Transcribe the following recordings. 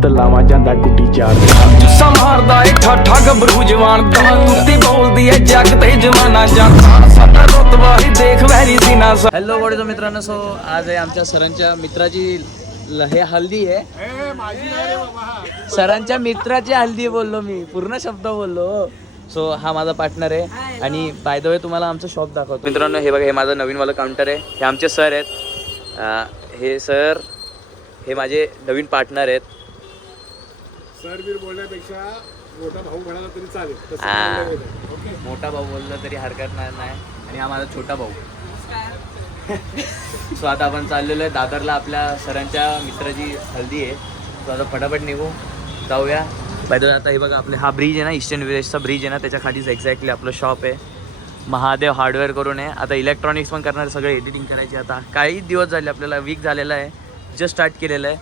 ਪੁੱਤ ਲਾਵਾਂ ਜਾਂਦਾ ਗੁੱਡੀ ਚਾਰ ਜੁੱਸਾ ਮਾਰਦਾ ਏ ਠਾਠਾ ਗੱਭਰੂ ਜਵਾਨ ਦਾ ਕੁੱਤੀ ਬੋਲਦੀ ਏ ਜੱਗ ਤੇ ਜਵਾਨਾ ਜਾਂਦਾ ਸਾਡਾ ਰੁਤਬਾ ਹੀ देख वैरी सीना। हॅलो वडील मित्रांनो, सो आज आहे आमच्या सरांच्या मित्राची हे हल्दी आहे, सरांच्या मित्राची हल्दी बोललो मी, पूर्ण शब्द बोललो। सो हा माझा पार्टनर आहे आणि बाय द वे तुम्हाला आमचं शॉप दाखवतो मित्रांनो। हे बघा, हे माझं नवीनवालं काउंटर आहे, हे आमचे सर आहेत, हे सर हे माझे नवीन पार्टनर आहेत। सर बीर बोलण्यापेक्षा मोठा भाऊ म्हणाला तरी चालेल, मोठा भाऊ बोलला तरी हरकत नाही। आणि हा माझा छोटा भाऊ। सो आता आपण चाललेलो आहे दादरला, आपल्या सरांच्या मित्राची हल्दी आहे। सो आता फटाफट निघू, जाऊया। बाय आता हे बघा, आपले हा ब्रिज आहे ना, ईस्टर्न विलेजचा ब्रिज आहे ना, त्याच्या खालीच एक्झॅक्टली आपलं शॉप आहे, महादेव हार्डवेअर करून आहे। आता इलेक्ट्रॉनिक्स पण करणार, सगळं एडिटिंग करायची। आता काही दिवस झाले, आपल्याला वीक झालेला आहे, जस्ट स्टार्ट केलेलं आहे।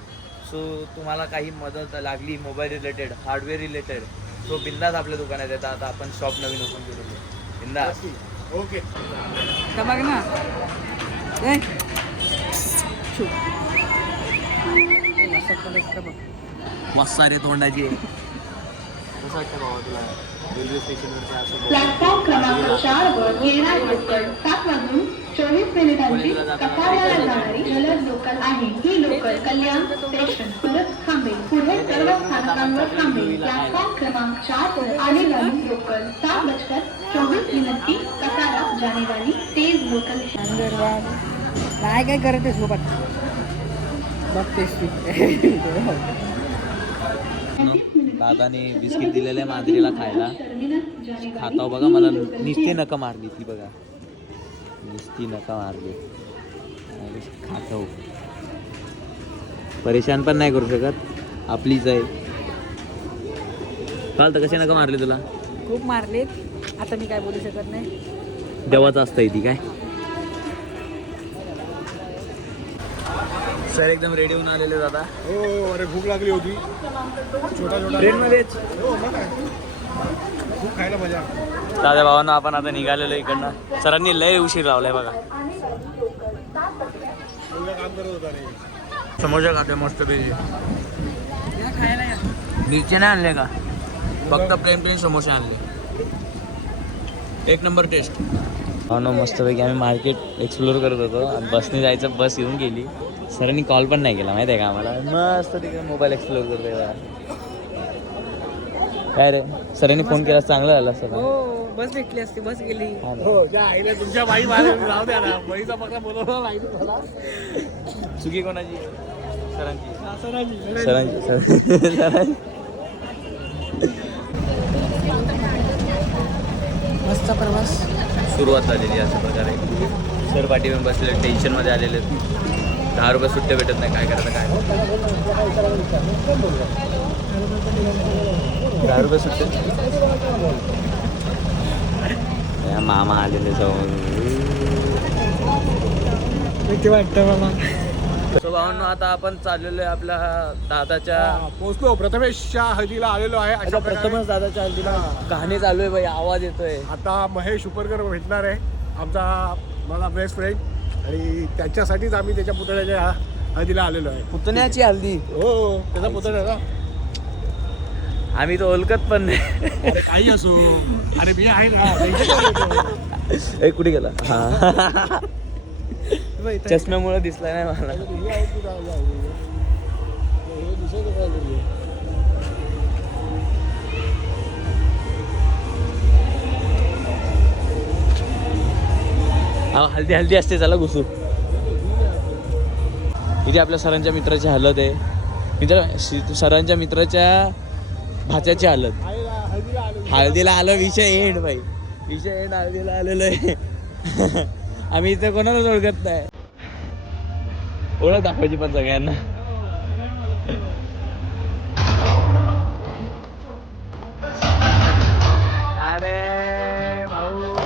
सो तुम्हाला काही मदत लागली mobile related, hardware related, so बिंदास आपल्या दुकानात येतात। आता आपण शॉप नवीन ओपन केलेलं आहे, बिंदास। ओके बघ ना, मस्त सारे तोंडाची आहे। कसं वाटतं बाबा तुला रेल्वे स्टेशनवरती असं? प्लॅटफॉर्म क्रमांक 4 वर येणार लोकल 7 वाजून 24 मिनिटांची कसाऱ्याला जाणारी जलद लोकल आहे। ही लोकल कल्याण स्टेशन परत थांबेल, पुढे सर्व स्थानकांवर थांबेल। प्लॅटफॉर्म क्रमांक 4 वर आने वाली लोकल 7:24 की कसारा जाने वाली तेज लोकल काय काय करत आहे सोबत बघतेस दादाने बिस्किट दिलेलं आहे मांजरीला खायला, खाताव बघा। मला नुसती नका मारली ती बघा, नुसती नका मारली, खाताव। परेशान पण नाही करू शकत, आपलीच आहे। काल तर कसे नका मारले तुला? खूप मारलेत, आता मी काय बोलू शकत नाही, देवाचं असतं ती काय। सर एकदम रेडी होऊन आलेले दादा। हो, अरे भूक लागली होती, छोटा छोटा ट्रेनमध्येच हो मग काय, खूप खायला मजा। दादा भावांना आपण आता निघालेलो इकडनं, सरांनी लय उशीर लावलाय बघा। काम करत होता रे, समोसा खाते मस्त पैकी, खायला या। मिरची नाही आणले का? फक्त प्लेन समोसे आणले, एक नंबर टेस्ट। हो ना, मस्तपैकी आम्ही मार्केट एक्सप्लोर करत होतो आणि बसने जायचं, बस येऊन गेली। सरांनी कॉल पण नाही केला माहिती आहे का आम्हाला, मस्त तिकडे मोबाईल एक्सप्लोर करतोय बघा। काय रे, सरांनी फोन केला चांगलं झालं सर। हो, बस भेटली असती, बस गेली। हो ज्या आईने तुमच्या बाई मारे राहू द्या ना, बाईचा पकडा बोलवला नाही मला। चुकी कोणाची? सरांची सरांची सरांची बसचा प्रवास सुरुवात झालेली अशा प्रकारे। सर पाठीवर बसलेले, टेन्शनमध्ये आलेले, 10 रुपये सुट्टे भेटत नाही, काय करायचं काय? 10 रुपये सुट्टे, मामा आलेले जाऊन वाटतं मामा। सो भावांनो, आता आपण चाललेलो आहे आपल्या दादाच्या, पोहोचलो, प्रथमेशच्या हळदीला आलेलो आहे। अशा प्रकारे प्रथमच दादाच्या हल्दीला कहाणी चालू आहे बाई, आवाज येतोय। आता महेश उपरकर भेटणार आहे, आमचा मला बेस्ट फ्रेंड, आणि त्याच्यासाठीच आम्ही त्याच्या पुतळ्याच्या हळदीला आलेलो आहे। पुतण्याची हल्दी? हो, त्याचा पुतळा ना, आम्ही तो ओळखत पण नाही। अरे काही असो, अरे मी आहे ना। एक कुठे गेला? हा, चष्म्यामुळे दिसला नाही मला। हल्दी हल्दी असते, चला घुसू। इथे आपल्या सरांच्या मित्राची हलत आहे, सरांच्या मित्राच्या भाच्याची हालत। हळदीला आलो, विषय एंड भाई, विषय एंड, हळदीला आलेलो आहे। आम्ही इथे कोणालाच ओळखत नाही, ओळख दाखवायची पण सगळ्यांना। अरे भाऊ,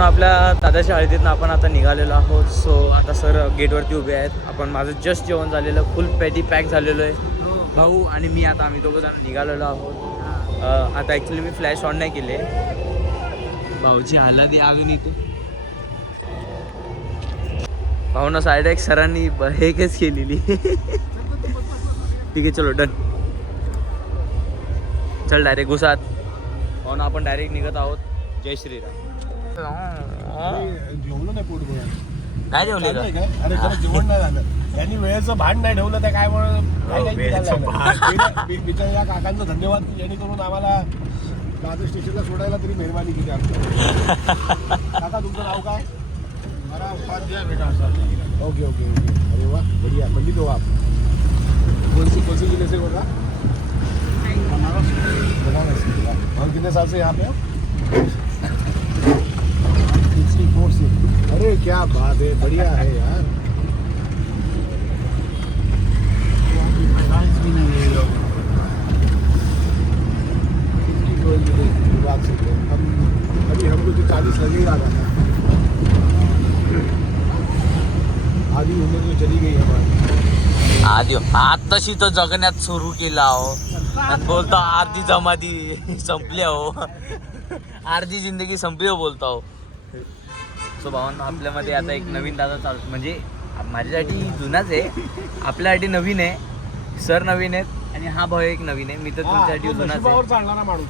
भावना आपल्या दादाच्या हळदीतनं आपण आता निघालेलो आहोत. सो आता सर गेटवरती उभे आहेत. आपण माझं जस्ट जेवण झालेलं, फुल पॅटी पॅक झालेलो आहे. भाऊ आणि मी आता आम्ही दोघं जण निघालेलो आहोत. आता ॲक्च्युली मी फ्लॅश ऑन नाही केले. भाऊची हालत अजून इथे. भाऊना साईड एक सरांनी हे केस केलेली. ठीक आहे चलो डन. चल डायरेक्ट घुसात. भाऊना आपण डायरेक्ट निघत आहोत. जय श्रीराम. जेवलं नाही पोट भरून. काय जेवले अरे खरं जेवण नाही झालं. त्यांनी वेळेचं भान नाही ठेवलं त्या काय बिचार या काकांचं धन्यवाद जेणेकरून आम्हाला दादर स्टेशनला सोडायला तरी मेहरबानी केली आमच्या. काका तुमचं नाव काय? मला उपाध्याय बेटा सर. Okay okay okay. अरे वाह बढ़िया. पंडित हो आप? कौन सी जिले से होगा? बनारस. और कितने साल से यहाँ पे हो? 64 से. अरे क्या बात है, बढ़िया है यार. अभी हमको तो 40 लगेगा था. आधी उम्र तो चली गई हमारी. आधी आताशी तो जगण्यात सुरू केला हो. आणि बोलतो अर्धी जमाती संपली हो. अर्धी जिंदगी संपली हो बोलतो हो. सो भावांना आपल्यामध्ये आता एक नवीन दादा चालू, म्हणजे माझ्यासाठी जुनाच आहे, आपल्यासाठी नवीन आहे. सर नवीन आहेत आणि हा भाऊ एक नवीन आहे. मी तर तुमच्यासाठी जुनाच आहे. चालणारा माणूस.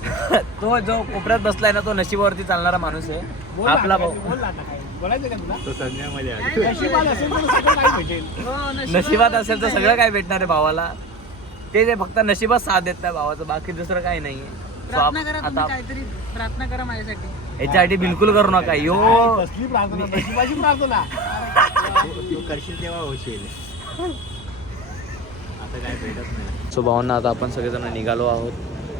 तो जो कोपऱ्यात बसलाय ना तो नशिबावरती चालणारा माणूस आहे आपला भाऊ. बोलायचं का तुला? तो संध्यामध्ये नशिबात असेल तर सगळं काही भेटेल. नशिबात असेल तर सगळं काय भेटणार आहे भावाला. ते जे फक्त नशिबात साथ देत नाही भावाचं, बाकी दुसरं काही नाहीये. प्रार्थना करा तुम्ही, काहीतरी प्रार्थना करा माझ्यासाठी. याच्यासाठी बिलकुल करू नका. यो कसली प्रार्थना? नशिबाची प्रार्थना. करशील तेव्हा होशील. आता काय भेटत नाही. सो भावांना आता आपण सगळेजण निघालो आहोत.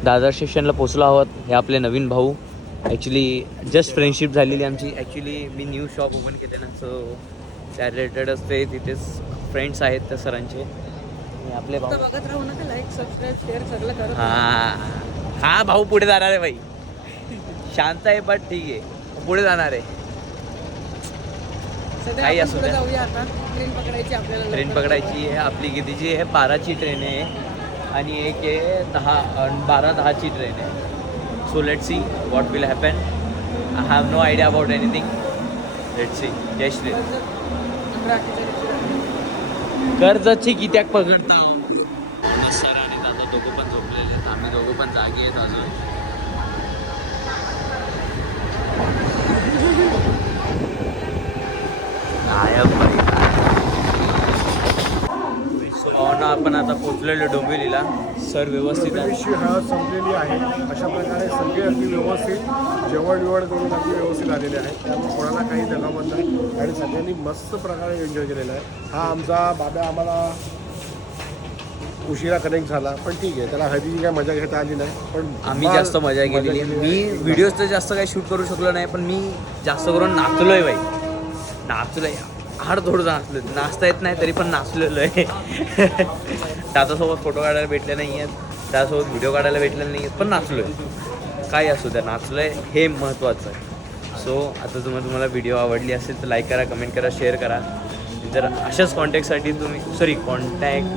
दादर स्टेशनला पोचलो आहोत. हे आपले नवीन भाऊ. ॲक्च्युली जस्ट फ्रेंडशिप झालेली आमची. ॲक्च्युली मी न्यू शॉप ओपन केले ना, सो त्या रिलेटेडच ते तिथेच फ्रेंड्स आहेत त्या सरांचे. आणि आपले भाऊ बघत राहू नका. लाईक सबस्क्राईब शेअर सगळं करा. हा भाऊ पुढे जाणार आहे बाई. शांत आहे बट ठीक आहे, पुढे जाणार आहे. काही असू द्या. जाऊया आता. ट्रेन पकडायची आपल्याला. ट्रेन पकडायची आहे आपली. कितीची आहे? 12ची ट्रेन आहे आणि एक आहे 12:10ची ट्रेन आहे. So let see what will happen. I have no idea about anything. Let see. जय श्री. कर्जची कित्याक पकडता. सर आणि दादा दोघं पण झोपलेले आहेत. आम्ही दोघं पण जागे आहेत अजून. आपण आता पोचलेलो डोंबिवलीला. सर व्यवस्थित आहे. विषय हळद संपलेली आहे. अशा प्रकारे सगळे अगदी व्यवस्थित जेवण करून अगदी व्यवस्थित आलेले आहेत. त्यामुळे कोणाला काही दगाबंद नाही आणि सगळ्यांनी मस्त प्रकारे एन्जॉय केलेला आहे. हा आमचा बाबा आम्हाला उशिरा कनेक्ट झाला, पण ठीक आहे. त्याला हळदीची काय मजा घेता आली नाही, पण आम्ही जास्त मजा केलेली आहे. मी व्हिडिओज तर जास्त काही शूट करू शकलो नाही, पण मी जास्त करून नाचलोय बाई. नाचलोय हाड थोडं नाचलो. नाचता येत नाही तरी पण नाचलेलो आहे. त्याच्यासोबत फोटो काढायला भेटले नाही आहेत, त्यासोबत व्हिडिओ काढायला भेटले नाही आहेत, पण नाचलो आहे. काय असू द्या, नाचलो आहे हे महत्त्वाचं आहे. सो आता तुम्हाला व्हिडिओ आवडली असेल तर लाईक करा, कमेंट करा, शेअर करा. जर अशाच कॉन्टॅक्टसाठी तुम्ही कॉन्टॅक्ट